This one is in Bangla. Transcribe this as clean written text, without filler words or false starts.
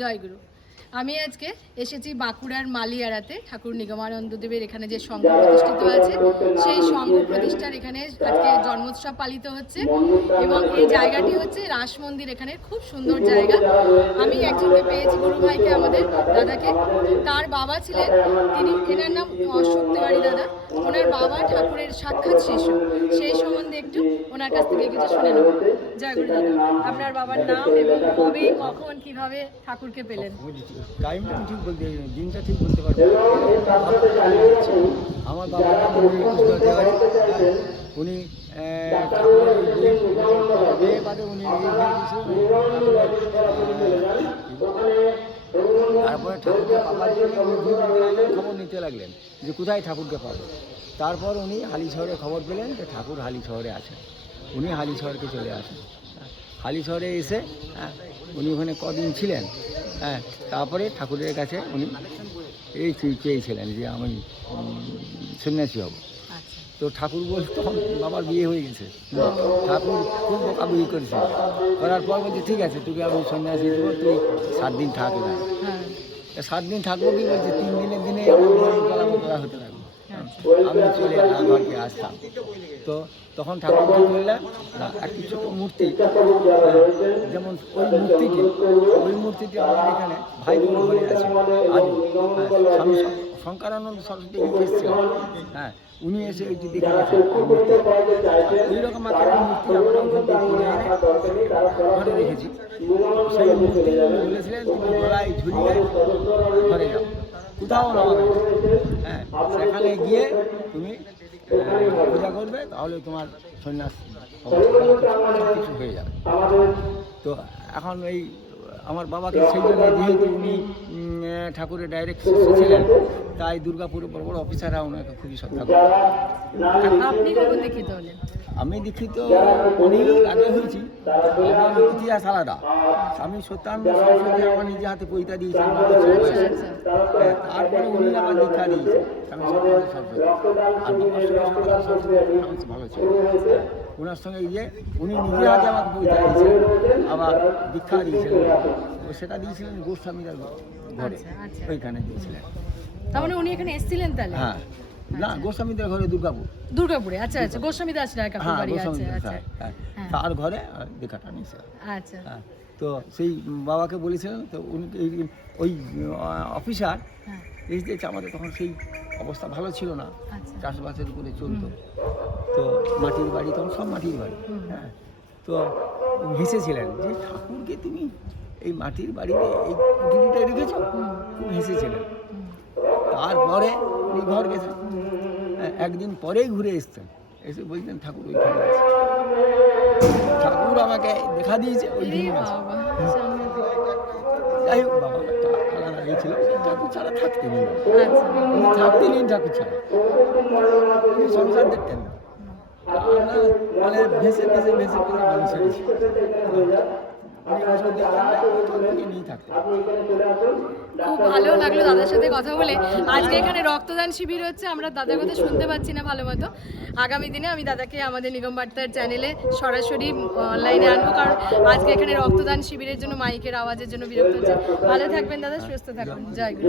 জয়গুরু। আমি আজকে এসেছি বাঁকুড়ার মালিয়ারাতে ঠাকুর নিগমানন্দ দেবের এখানে যে সংঘ প্রতিষ্ঠিত আছে সেই সংঘ প্রতিষ্ঠার এখানে আজকে জন্মোৎসব পালিত হচ্ছে এবং এই জায়গাটি হচ্ছে রাস মন্দির। এখানে খুব সুন্দর জায়গা। আমি একজনকে পেয়েছি, গুরু ভাইকে, আমাদের দাদাকে। তার বাবা ছিলেন, তিনি, এনার নাম অশোক তেওয়ারি দাদা। ওনার বাবা ঠাকুরের সাক্ষাৎ শিষ্য। সেই সম্বন্ধে একটু ওনার কাছ থেকে কিছু শুনে নেব। জয় গুরু দাদা, আপনার বাবার নাম এবং কবে, কখন, কিভাবে ঠাকুরকে পেলেন? টাইমটা ঠিক বলতে, দিনটা ঠিক বলতে পারবো। আমার বাবার নাম তেওয়ারি। উনি তারপরে ঠাকুরকে পাবার জন্য খবর নিতে লাগলেন যে কোথায় ঠাকুরকে পাবো। তারপর উনি হালি শহরে খবর পেলেন যে ঠাকুর হালি শহরে আছেন। উনি হালি শহরকে চলে আসেন। হালি শহরে এসে উনি ওখানে কদিন ছিলেন। তারপরে ঠাকুরের কাছে উনি এই চেয়েছিলেন যে আমি সন্ন্যাসী হব। তো ঠাকুর বলছে, তখন বাবার বিয়ে হয়ে গেছে। ঠাকুর খুব বকাবকি করেছে। করার পর বলছে ঠিক আছে, তোকে আমি সন্ন্যাসী দেবো, তুই 7 দিন থাক। 7 দিন থাকবো কি বলছে, 3 দিনের দিনে করা হতে লাগবে। আমি চলে ঘরকে আসতাম। তো তখন ঠাকুরকে বললাম একটি ছোটো মূর্তি, যেমন ওই মূর্তিটি আমাদের এখানে ভাই বোন ঘরে আছে আজও। স্বামী শঙ্করানন্দ সরস্বতী এসেছিলেন। উনি এসে ওইটি দেখে গেছেন। ওই রকম আকারের মূর্তি আমরা ওখান থেকে কিনে এনে ঘরে রেখেছি। সেই মূর্তি উনি বলেছিলেন তুমি গলায় ঝুলিয়ে ঘরে যাও, কোথাও নামাবে। সেখানে গিয়ে তুমি পূজা করবে, তাহলে তোমার সন্ন্যাস কিছু হয়ে যাবে। তো এখন এই আমার বাবাকে সেই জন্য, যেহেতু উনি ঠাকুরের ডাইরেক্ট ছিলেন, তাই দুর্গাপুরে বড় বড় অফিসাররা ওনাকে খুবই শ্রদ্ধা করেন। আপনি কখন দীক্ষিত হলেন? আমি দীক্ষিত অনেক আগে হয়েছি। আমার ইতিহাস আলাদা। আমি সত্যানন্দ সরস্বতী আমার নিজে হাতে পৈতা দিয়েছেন। তারপরে উনি আমার দীক্ষা দিয়েছেন স্বামী সত্যানন্দ সরস্বতী। আর বাবার সঙ্গে ভালো ছিল। ওনার সঙ্গে গিয়ে উনি নিজে হাতে আমাকে পৈতা দিয়েছেন, আবার দীক্ষা দিয়েছিলেন। সেটা দিয়েছিলেন গোস্বামীদের ঘরে, ওইখানে দিয়েছিলেন। তার মানে উনি এখানে এসেছিলেন তাহলে? হ্যাঁ, না, গোস্বামীদের ঘরে দুর্গাপুরে। আচ্ছা আচ্ছা, গোস্বামী দাস কাকুর বাড়ি আছে। আচ্ছা, তার ঘরে দেখাটা নিয়েছে। আচ্ছা, তো সেই বাবাকে বলেছিলেন। তো উনি ওই অফিসার এসেছে। আমাদের তখন সেই অবস্থা ভালো ছিল না, চাষবাসের উপরে চলতো। তো মাটির বাড়ি, তখন সব মাটির বাড়ি। তো হেসেছিলেন যে ঠাকুরকে তুমি এই মাটির বাড়িতে এই কুটিরটা রেখেছো, খুব হেসেছিলেন। তারপরে উনি ঘর গেছেন। একদিন পরেই ঘুরে এসছেন, এসে বলতেন ঠাকুর ওইখানে আছে। ঠাকুর আমাকে দেখা দিয়েছে ওইখানে আছে। যাই হোক, বাবা একটা আলাদা গেছিল, ঠাকুর ছাড়া থাকতে নেই, থাকতে নেই ঠাকুর ছাড়া। উনি সংসার দেখতেন না, মানে ভেসে ভেসে ভেসে করে মানুষের খুব ভালো লাগলো দাদার সাথে কথা বলে। আজকে এখানে রক্তদান শিবির হচ্ছে, আমরা দাদার কথা শুনতে পাচ্ছি না ভালো মতো। আগামী দিনে আমি দাদাকে আমাদের নিগম বার্তার চ্যানেলে সরাসরি অনলাইনে আনবো, কারণ আজকে এখানে রক্তদান শিবিরের জন্য মাইকের আওয়াজের জন্য বিরক্ত হচ্ছে। ভালো থাকবেন দাদা, সুস্থ থাকবেন। জয় গুরু।